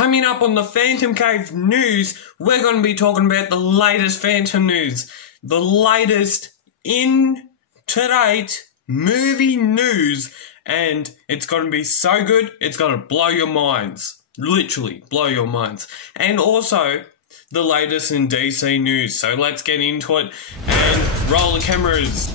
Coming up on the PhantomCave news, we're going to be talking about the latest Phantom news. The latest in-to-date movie news. And it's going to be so good, it's going to blow your minds. Literally, blow your minds. And also, the latest in DC news. So let's get into it and roll the cameras.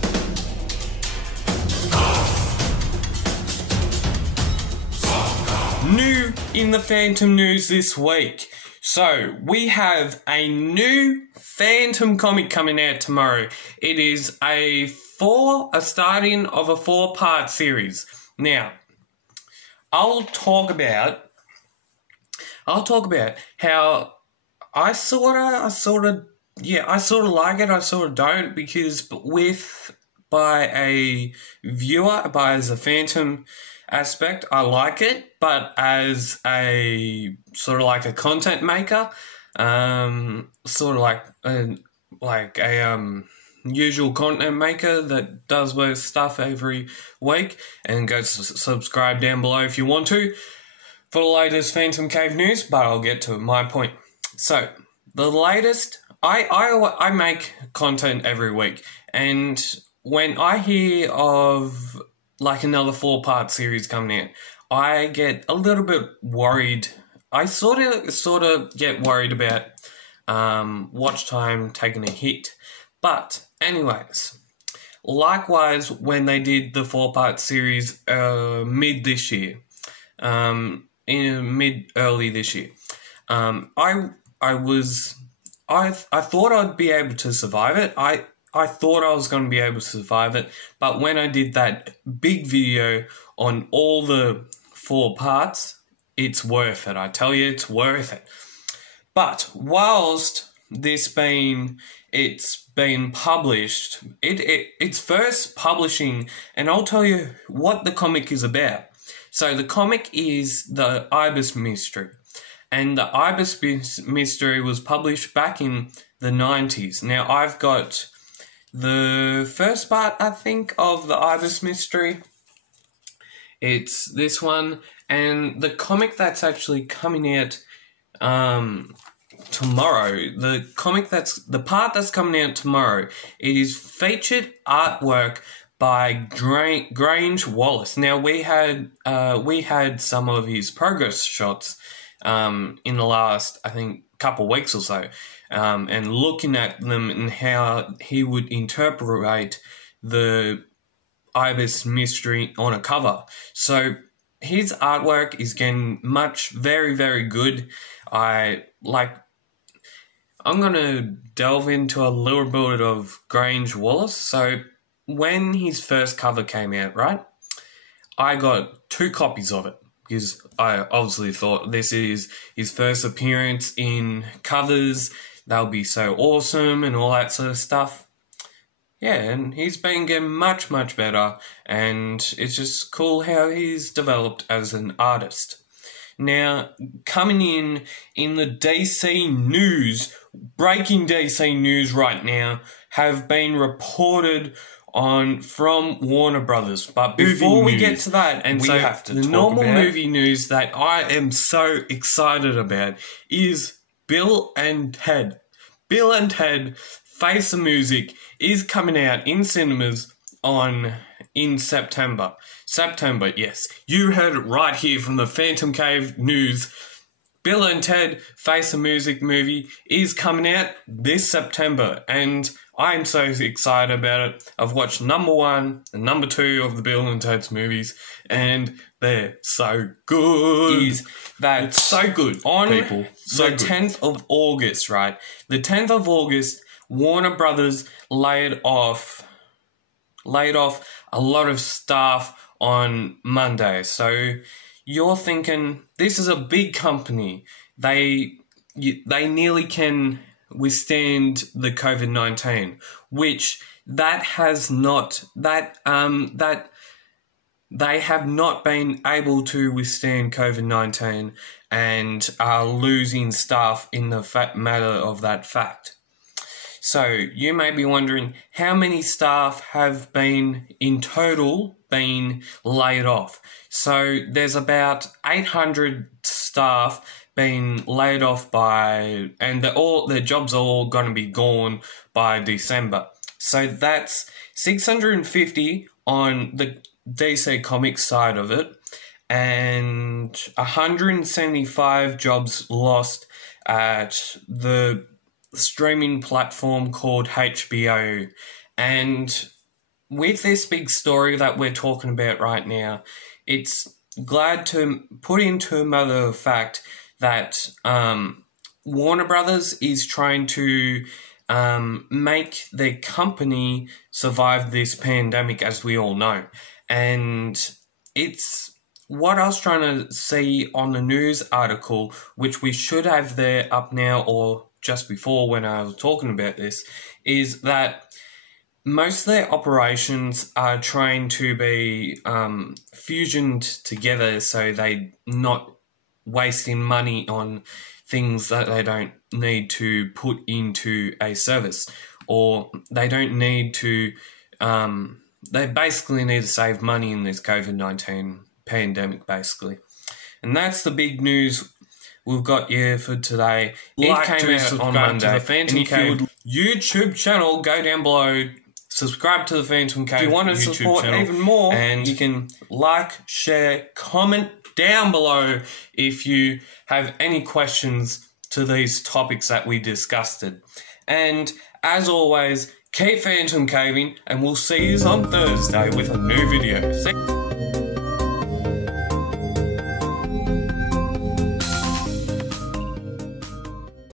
New in the Phantom news this week. So, we have a new Phantom comic coming out tomorrow. It is a starting of a 4-part series. Now, I'll talk about how I sort of like it, I sort of don't, because by as a Phantom aspect, I like it, but as a sort of like a content maker, sort of like a usual content maker that does most stuff every week, and go subscribe down below if you want to for the latest PhantomCave news. But I'll get to my point. So the latest, I make content every week, and when I hear of like another 4-part series coming out, I get a little bit worried. I sort of get worried about watch time taking a hit. But anyways, likewise when they did the 4-part series early this year, I thought I'd be able to survive it. I thought I was going to be able to survive it, but when I did that big video on all the 4 parts, it's worth it. I tell you, it's worth it. But whilst it's been published, it's first publishing, and I'll tell you what the comic is about. So the comic is the Ibis Mystery, and the Ibis Mystery was published back in the 90s. Now, I've got the first part, I think, of the Ibis Mystery. It's this one, and the comic that's actually coming out tomorrow, the part that's coming out tomorrow, it is featured artwork by Grange Wallace. Now, we had some of his progress shots in the last, I think, couple weeks or so, and looking at them and how he would interpret the Ibis Mystery on a cover. So his artwork is getting very, very good. I'm going to delve into a little bit of Grange Wallace. So when his first cover came out, right, I got 2 copies of it, because I obviously thought this is his first appearance in covers. They'll be so awesome and all that sort of stuff. Yeah, and he's been getting much, much better, and it's just cool how he's developed as an artist. Now, coming in the DC news, breaking DC news right now, have been reported from Warner Brothers. But before we get to that, and we have to the normal movie news that I am so excited about is Bill and Ted. Bill and Ted Face the Music is coming out in cinemas in September. September, yes. You heard it right here from the PhantomCave news. Bill and Ted Face the Music movie is coming out this September, and I'm so excited about it. I've watched number 1 and number 2 of the Bill and Ted's movies, and they're so good. It's so good. On people. So the 10th of August, right? The 10th of August, Warner Brothers laid off a lot of staff on Monday. So you're thinking, this is a big company. They nearly can withstand the COVID-19, which they have not been able to withstand COVID-19, and are losing staff in the matter of that fact. So you may be wondering, how many staff have been in total been laid off? So there's about 800 staff been laid off and their jobs are all going to be gone by December. So that's 650 on the DC Comics side of it, and 175 jobs lost at the streaming platform called HBO. And with this big story that we're talking about right now, it's glad to put into another fact that Warner Brothers is trying to make their company survive this pandemic, as we all know. And it's what I was trying to see on the news article, which we should have there up now or just before when I was talking about this, is that most of their operations are trying to be fusioned together so they're not wasting money on things that they don't need to put into a service, or they don't need to, they basically need to save money in this COVID-19 pandemic, basically. And that's the big news we've got here for today. It came out on Monday. To the PhantomCave YouTube channel, go down below. Subscribe to the PhantomCave. If you want to support channel, even more, and you can like, share, comment down below if you have any questions to these topics that we discussed. And as always, keep PhantomCaving, and we'll see you on Thursday with a new video. See